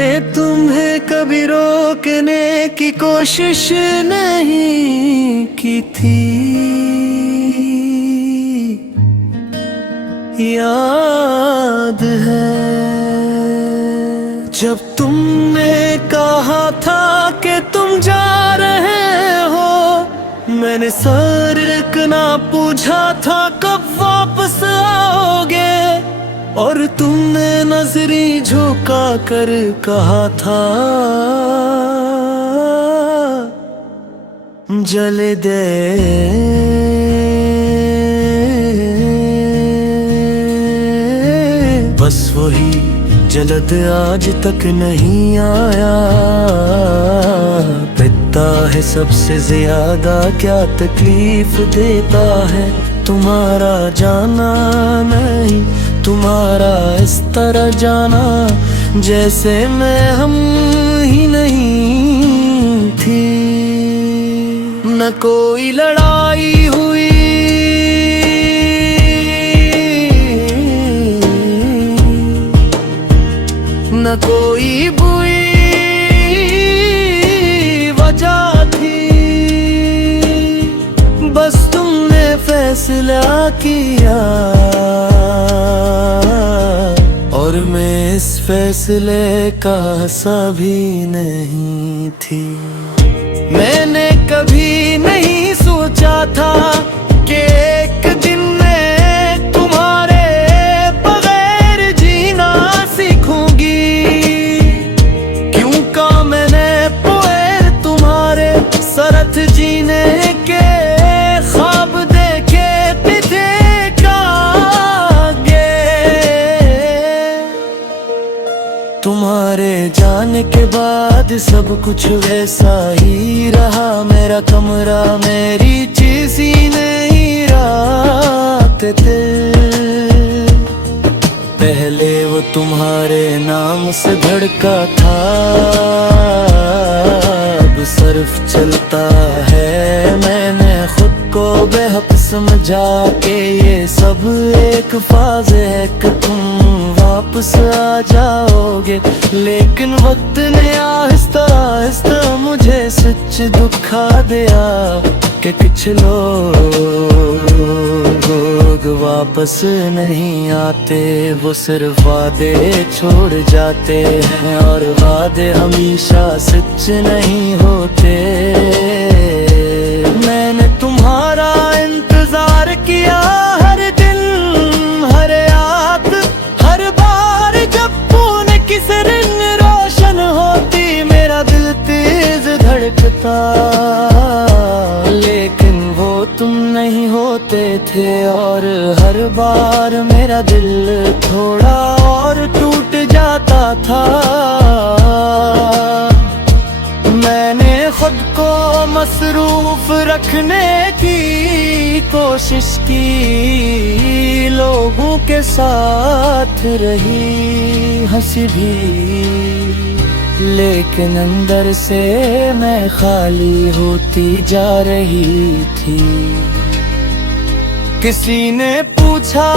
मैंने तुम्हें कभी रोकने की कोशिश नहीं की थी। याद है जब तुमने कहा था कि तुम जा रहे हो, मैंने सर ना पूछा था कब वापस आओगे, और तुमने नजरी झुका कर कहा था जले दे। बस वही जल्द आज तक नहीं आया, पिता है सबसे ज्यादा क्या तकलीफ देता है तुम्हारा जाना नहीं, तुम्हारा इस तरह जाना जैसे मैं हम ही नहीं थी। न कोई लड़ाई हुई, न कोई बुरी वजह थी, बस तुमने फैसला किया और मैं इस फैसले का हिस्सा भी नहीं थी। मैंने कभी नहीं सोचा था कि एक दिन मैं तुम्हारे बगैर जीना सीखूंगी। क्यों का मैंने पोए तुम्हारे सरथ जीने के ख्वाब देखे पीछे कागे। तुम्हारे जाने के बाद सब कुछ वैसा ही रहा, मेरा कमरा मेरी चीज ही नहीं रहते थे। पहले वो तुम्हारे नाम से धड़का था, अब सिर्फ चलता है। मैंने खुद को बेहद समझा के ये सब एक फाज़ है कि तुम वापस आ जाओगे, लेकिन वक्त ने आहिस्ता आहिस्ता मुझे सच दुखा दिया कि कुछ लोग वापस नहीं आते, वो सिर्फ वादे छोड़ जाते हैं और वादे हमेशा सच नहीं होते। मैंने तुम्हारा इंतजार किया हर दिन हर रात, हर बार जब पुणे की सिरन रोशन होती मेरा दिल तेज धड़कता, लेकिन वो तुम नहीं होते थे और हर बार मेरा दिल थोड़ा और टूट जाता था। मैंने खुद को मसरूफ रखने की कोशिश की, लोगों के साथ रही हंसी भी, लेकिन अंदर से मैं खाली होती जा रही थी। किसी ने पूछा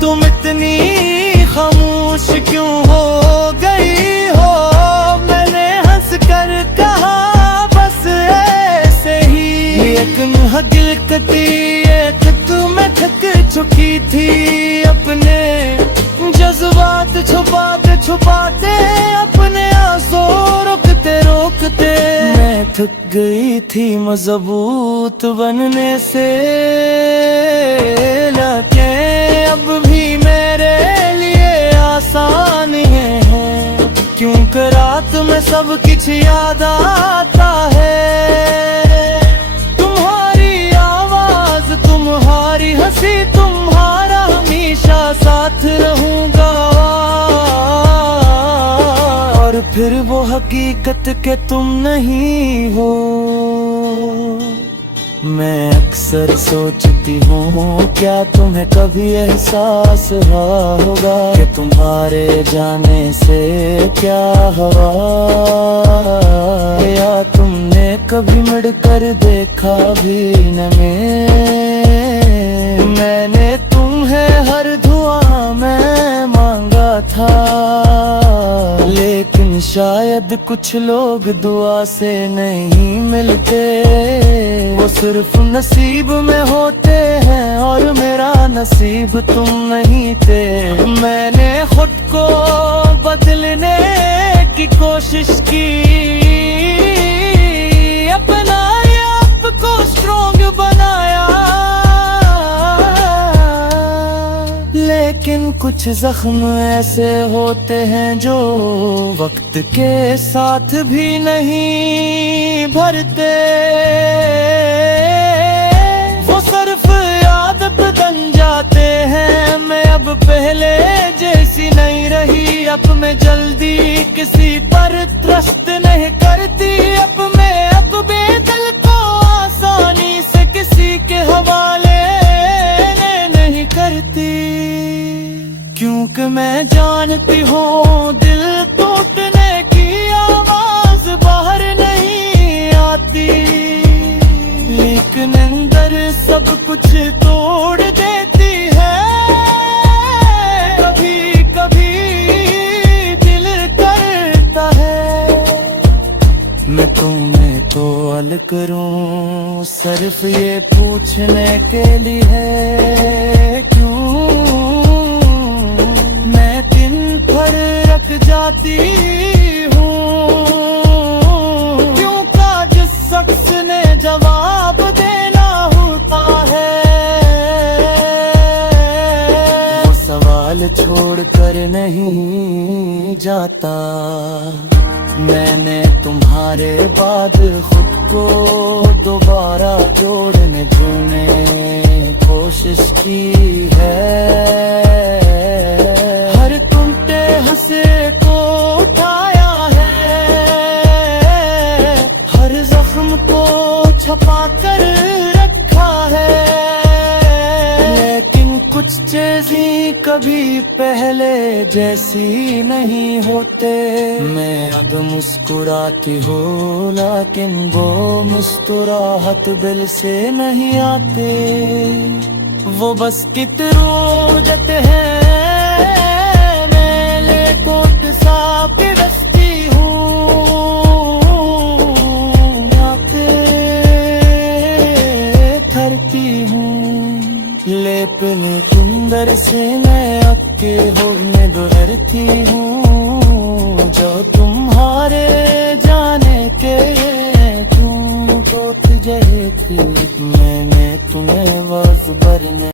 तुम इतनी खामोश क्यों हो गई हो, मैंने हंस कर कहा बस ऐसे ही। लेकिन हकीकती ये तक मैं थक चुकी थी, अपने जज्बात छुपाते छुपाते अपने आंसू रोकते रोकते मैं थक गई थी मजबूत बनने से। लेकिन अब भी मेरे लिए आसान है, क्योंकि रात में सब कुछ याद आता है। तुम्हारी आवाज, तुम्हारी हंसी, तुम्हारा हमेशा साथ रहूंगा, और फिर वो हकीकत के तुम नहीं हो। मैं अक्सर सोचती हूँ क्या तुम्हें कभी एहसास हुआ होगा कि तुम्हारे जाने से क्या हुआ, या तुमने कभी मुड़कर देखा भी न मैंने तुम्हें हर दुआ में मांगा था, लेकिन शायद कुछ लोग दुआ से नहीं मिलते, वो सिर्फ नसीब में होते हैं, और मेरा नसीब तुम नहीं थे। मैंने खुद को बदलने की कोशिश की, अपना आप को स्ट्रॉन्ग बनाया, लेकिन कुछ जख्म ऐसे होते हैं जो वक्त के साथ भी नहीं भरते। वो सिर्फ आदत बन जाते हैं। मैं अब पहले जैसी नहीं रही, अब मैं जल्दी किसी पर ट्रस्ट नहीं करती, अब बेदिल को आसानी से किसी के हवाले नहीं करती, क्योंकि मैं जानती हूँ दिल टूटने की आवाज बाहर नहीं आती, लेकिन अंदर सब कुछ तोड़ देती है। कभी कभी दिल करता है मैं तुम्हें तो अल करूं, सिर्फ ये पूछने के लिए क्यों मैं दिन भर रख जाती हूँ। क्यों का जिस शख्स ने जवाब देना होता है, वो सवाल छोड़ कर नहीं जाता। मैंने तुम्हारे बाद खुद को दोबारा जोड़ने जोड़ने कोशिश की है, हर टूटे हंसे को उठाया है, हर जख्म को छपा कर रखा है, लेकिन कुछ चीज़ें कभी पहले जैसी नहीं होते। मैं अब मुस्कुराती हूँ, लेकिन वो मुस्कुराहट दिल से नहीं आते, वो बस कितरूजत है। मैं लेकोट सा पिवस्ती हूँ, आते थरती हूँ, लेकिन कुंदर से मैं अक्के होने डरती हूँ। जो तुम्हारे जाने के क्यों तो तुझे मैंने तुम्हें वाज भरने